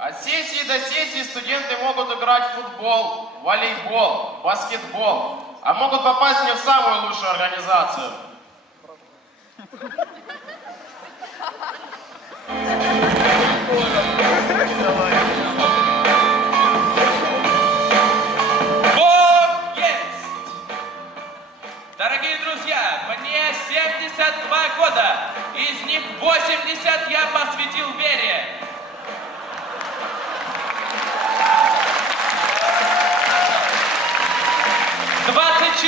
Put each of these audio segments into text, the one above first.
От сессии до сессии студенты могут играть в футбол, волейбол, баскетбол, а могут попасть не в самую лучшую организацию. Вот есть! Дорогие друзья, мне 72 года, из них 80 я посвятил вере.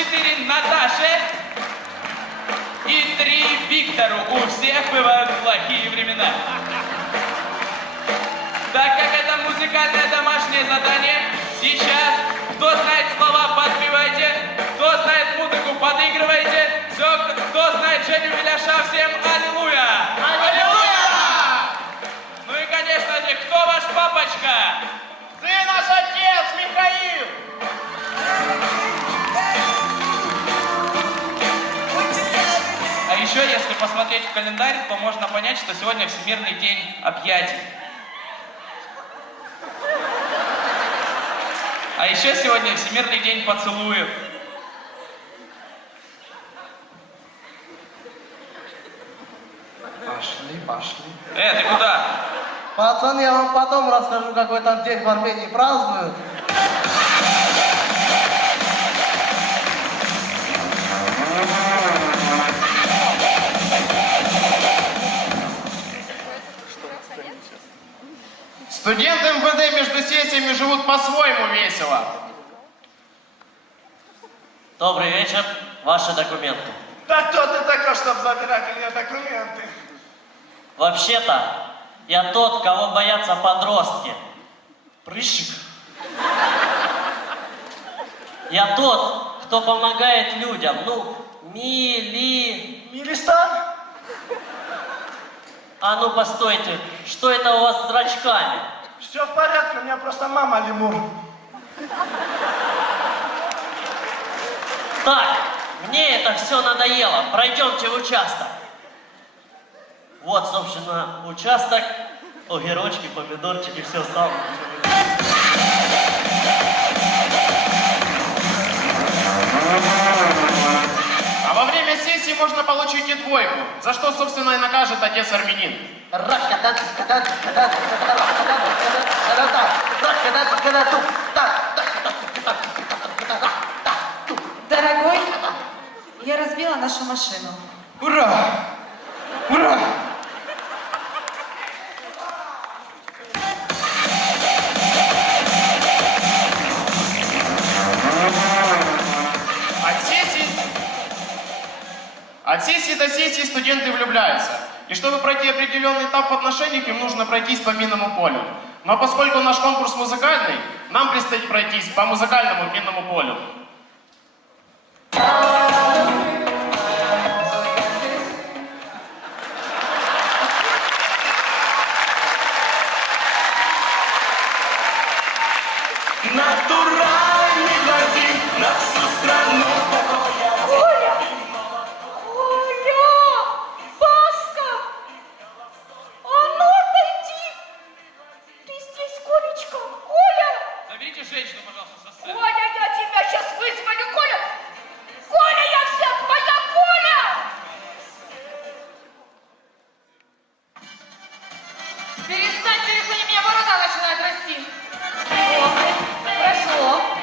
Двадцать четыре Наташе и три Виктору. У всех бывают плохие времена. Так как это музыкальное домашнее задание, сейчас, кто знает слова, подпевайте, кто знает музыку, подыгрывайте, все, кто знает Женю Беляша, всем еще, если посмотреть в календарь, то можно понять, что сегодня Всемирный день объятий. А еще сегодня Всемирный день поцелуев. Пошли, пошли. Э, ты куда? Пацаны, я вам потом расскажу, какой там день в Армении празднуют. Студенты МВД между сессиями живут по-своему весело. Добрый вечер. Ваши документы. Да кто ты такой, чтобы забирать у меня документы? Вообще-то, я тот, кого боятся подростки. Прыщик? Я тот, кто помогает людям. Ну, мили... Милистан? А ну, постойте, что это у вас с зрачками? Все в порядке, у меня просто мама лемур. Так, мне это все надоело. Пройдемте в участок. Вот, собственно, участок. Огурочки, помидорчики, все самое. А во время сессии можно получить и двойку, за что, собственно, и накажет отец армянин. Дорогой, я разбила нашу машину. Ура! Ура! Сессии до сессии студенты влюбляются. И чтобы пройти определенный этап в отношениях, им нужно пройтись по минному полю. Но поскольку наш конкурс музыкальный, нам предстоит пройтись по музыкальному минному полю. Женщину. Коля, тебя сейчас вызвоню! Коля! Коля, я вся твоя! Коля! Перестань, перестань, у меня борода начинает расти. О, прошло.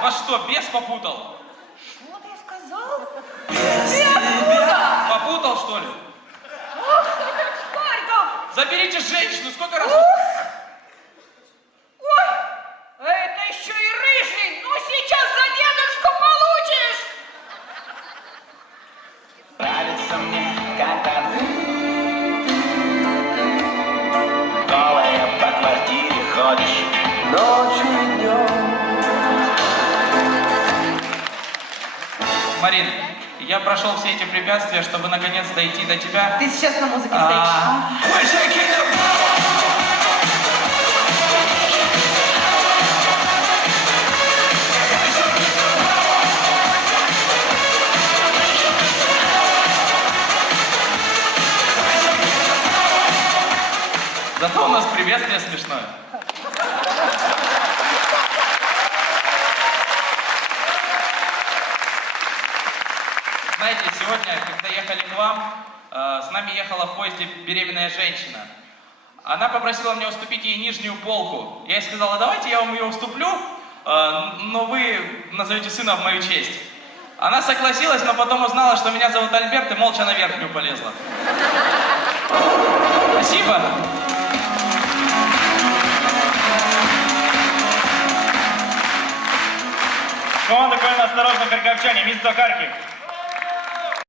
Вас, что, бес попутал? Что ты сказал? Ты откуда? Попутал, что ли? С Харьков! Заберите женщину, сколько раз... Ой, это еще и рыжий! Ну, сейчас за дедушку получишь! Нравится мне, когда ты голая по квартире ходишь. Ночью Марин, я прошел все эти препятствия, чтобы наконец дойти до тебя. Ты сейчас на музыке А, Зато у нас приветствие смешное. Знаете, сегодня, когда ехали к вам, э, с нами ехала в поезде беременная женщина. Она попросила меня уступить ей нижнюю полку. Я ей сказала, давайте я вам ее уступлю, э, но вы назовете сына в мою честь. Она согласилась, но потом узнала, что меня зовут Альберт, и молча на верхнюю полезла. Спасибо. Команда КВН «Осторожно, Харьковчане», місто Харків.